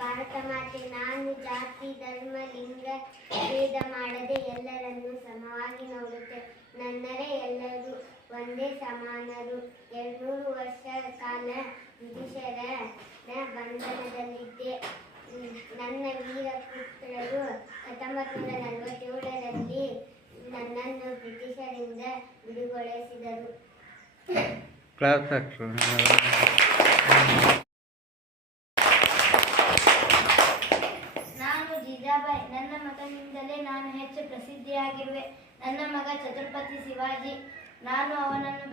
ಭಾರತ ಮಾತೆ, ನಾನು ಜಾತಿ ಧರ್ಮ ಲಿಂಗ ಭೇದ ಮಾಡದೆ ಎಲ್ಲರನ್ನೂ ಸಮವಾಗಿ ನೋಡುತ್ತೆ. ನನ್ನರೇ ಎಲ್ಲರೂ ಒಂದೇ ಸಮಾನರು. 200 ವರ್ಷ ಕಾಲ ಬ್ರಿಟಿಷರ ಬಂಧನದಲ್ಲಿದ್ದೆ. ನನ್ನ ವೀರ ಪುತ್ರರು 1947ರಲ್ಲಿ ನನ್ನನ್ನು ಬ್ರಿಟಿಷರಿಂದ ಬಿಡುಗೊಳಿಸಿದರು. ನಾನು ಜೀಜಾಬಾಯಿ. ನನ್ನ ಮಗನಿಂದಲೇ ನಾನು ಹೆಚ್ಚು ಪ್ರಸಿದ್ಧಿಯಾಗಿರುವೆ. ನನ್ನ ಮಗ ಛತ್ರಪತಿ ಶಿವಾಜಿ. ನಾನು ಅವನನ್ನು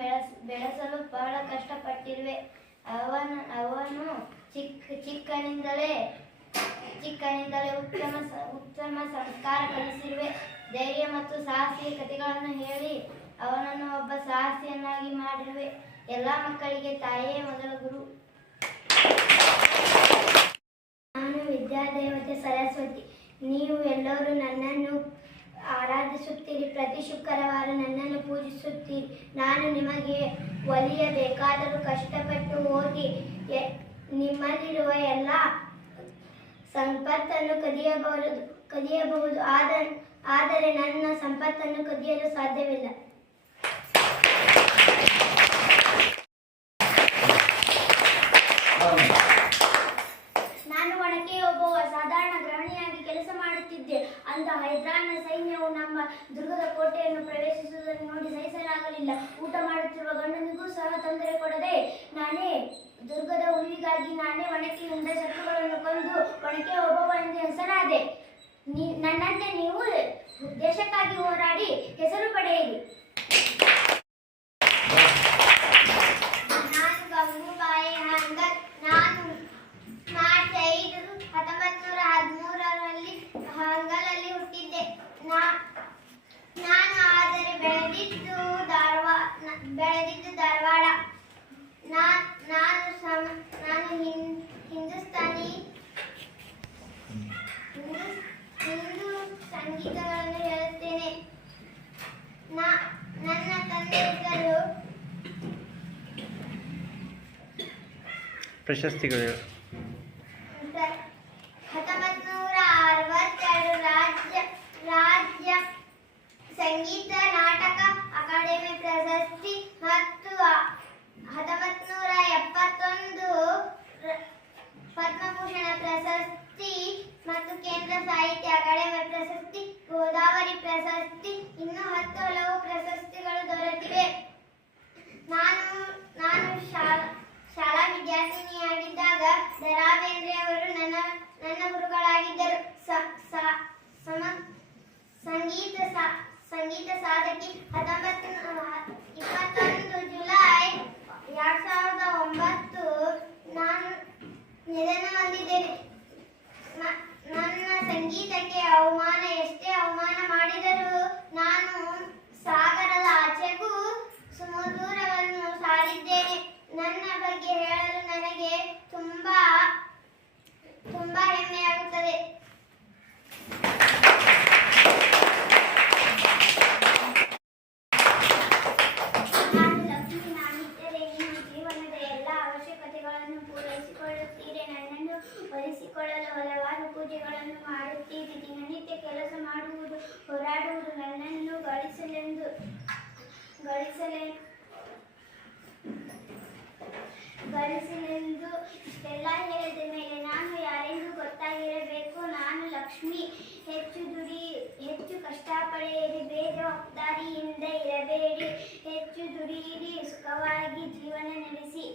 ಬೆಳೆಸಲು ಬಹಳ ಕಷ್ಟಪಟ್ಟಿರುವೆ. ಅವನು ಚಿಕ್ಕನಿಂದಲೇ ಉತ್ತಮ ಸಂಸ್ಕಾರ ಕಲಿಸಿರುವೆ. ಧೈರ್ಯ ಮತ್ತು ಸಾಹಸಿ ಕಥೆಗಳನ್ನು ಹೇಳಿ ಅವನನ್ನು ಒಬ್ಬ ಸಾಹಸಿಯನ್ನಾಗಿ ಮಾಡಿರುವೆ. ಎಲ್ಲ ಮಕ್ಕಳಿಗೆ ತಾಯಿಯೇ ಮೊದಲ ಗುರು. ನಾನು ವಿದ್ಯಾದೇವತೆ ಸರಸ್ವತಿ. ನೀವು ಎಲ್ಲರೂ ನನ್ನನ್ನು ಆರಾಧಿಸುತ್ತೀರಿ. ಪ್ರತಿ ಶುಕ್ರವಾರ ನನ್ನನ್ನು ಪೂಜಿಸುತ್ತೀರಿ. ನಾನು ನಿಮಗೆ ಒಲಿಯಬೇಕಾದರೂ ಕಷ್ಟಪಟ್ಟು ಓದಿ ನಿಮ್ಮಲ್ಲಿರುವ ಎಲ್ಲ ಸಂಪತ್ತನ್ನು ಕದಿಯಬಹುದು. ಆದರೆ ನನ್ನ ಸಂಪತ್ತನ್ನು ಕದಿಯಲು ಸಾಧ್ಯವಿಲ್ಲ. ನಾನು ಒಣಕೆ ಒಬ್ಬ ಸಾಧಾರಣ ಗೃಹಿಣಿಯಾಗಿ ಕೆಲಸ ಮಾಡುತ್ತಿದ್ದೆ. ಅಂತ ಹೈದರಾನ ಸೈನ್ಯವು ನಮ್ಮ ದುರ್ಗದ ಕೋಟೆಯನ್ನು ಪ್ರವೇಶಿಸುವುದನ್ನು ನೋಡಿ ಸಹಿಸಲಾಗಲಿಲ್ಲ. ಊಟ ಮಾಡುತ್ತಿರುವ ಗಂಡನಿಗೂ ಸಹ ತೊಂದರೆ ಕೊಡದೆ ದುರ್ಗದ ಉಳಿವಿಗಾಗಿ ನಾನೇ ಒಣಕೆಯಿಂದ ಶತ್ರುಗಳನ್ನು ಕೊಂದು ಒಣಕೆ ಒಬ್ಬವ ಎಂದು ಹೆಸರಾದೆ. ನನ್ನಂತೆ ನೀವು ದೇಶಕ್ಕಾಗಿ ಹೋರಾಡಿ ಹೆಸರು ಪಡೆಯಿರಿ. ನಾನು ಗಂಗೂಬಾಯಿ ಹಾನ್ಗಲ್. ನಾನು ಮಾರ್ಚ್ 5, 1913ರಲ್ಲಿ ಹಾನ್ಗಲಲ್ಲಿ ಹುಟ್ಟಿದ್ದೆ. ನಾನು ಆದರೆ ಬೆಳೆದಿದ್ದು ಧಾರವಾಡ. ನಾನು ಹಿಂದೂ ಸಂಗೀತಗಳನ್ನು ಹೇಳುತ್ತೇನೆ. ನನ್ನ ತಂದೆ ಹೆಸರು ಪ್ರಶಸ್ತಿಗಳು 1962 ರಾಜ್ಯ ಸಂಗೀತ ನಾಟಕ ಅಕಾಡೆಮಿ ಪ್ರಶಸ್ತಿ ಮತ್ತು 1971 ಪದ್ಮಭೂಷಣ ಪ್ರಶಸ್ತಿ ಮತ್ತು ಕೇಂದ್ರ ಸಾಹಿತ್ಯ ಅಕಾಡೆಮಿ ಪ್ರಶಸ್ತಿ, ಗೋದಾವರಿ ಪ್ರಶಸ್ತಿ, ಇನ್ನೂ 10 ಹಲವು ಪ್ರಶಸ್ತಿಗಳು ದೊರೆತಿವೆ. ನಾನು ಶಾಲಾ ವಿದ್ಯಾರ್ಥಿನಿಯಾಗಿದ್ದಾಗ ದ.ರಾ ಬೇಂದ್ರೆ ಅವರು ನನ್ನ ಗುರುಗಳಾಗಿದ್ದರು. ಸಂಗೀತ ಸಾಧಕಿ. 21 ಜುಲೈ 2009 ನಾನು ನಿಧನ ಹೊಂದಿದ್ದೇನೆ. ನನ್ನ ಸಂಗೀತಕ್ಕೆ ಎಷ್ಟೇ ಅವಮಾನ ಮಾಡಿದರೂ ನಾನು ಸಾಗರದ ಆಚೆಗೂ ಸುಮಧುರವನ್ನು ಸಾರಿದ್ದೇನೆ. ನನ್ನ ಬಗ್ಗೆ ಹೇಳಲು ನನಗೆ ತುಂಬಾ ಹೆಮ್ಮೆಯಾಗುತ್ತದೆ. ನಾನು ಲಕ್ಷ್ಮಿ. ನಾನಿದ್ದರೆ ನಿಮ್ಮ ಜೀವನದ ಎಲ್ಲ ಅವಶ್ಯಕತೆಗಳನ್ನು ಪೂರೈಸಿಕೊಳ್ಳುತ್ತೀರಿ. ನನ್ನನ್ನು ಒಲಿಸಿಕೊಳ್ಳಲು ಹಲವಾರು ಪೂಜೆಗಳನ್ನು ಮಾಡುತ್ತೀರಿ. ದಿನನಿತ್ಯ ಕೆಲಸ ಮಾಡುವುದು, ಹೋರಾಡುವುದು, ನನ್ನನ್ನು ಗಳಿಸಲೆಂದು ಇಷ್ಟೆಲ್ಲ ಹೇಳಿದ ಮೇಲೆ ನಾನು ಯಾರೆಂದು ಗೊತ್ತಾಗಿರಬೇಕು. ನಾನು ಲಕ್ಷ್ಮಿ. ಹೆಚ್ಚು ಕಷ್ಟಪಡೆಯಿರಿ, ಬೇಜವಾಬ್ದಾರಿಯಿಂದ ಇರಬೇಡಿ. ಹೆಚ್ಚು ದುಡಿಯಿರಿ, ಸುಖವಾಗಿ ಜೀವನ ನಡೆಸಿ.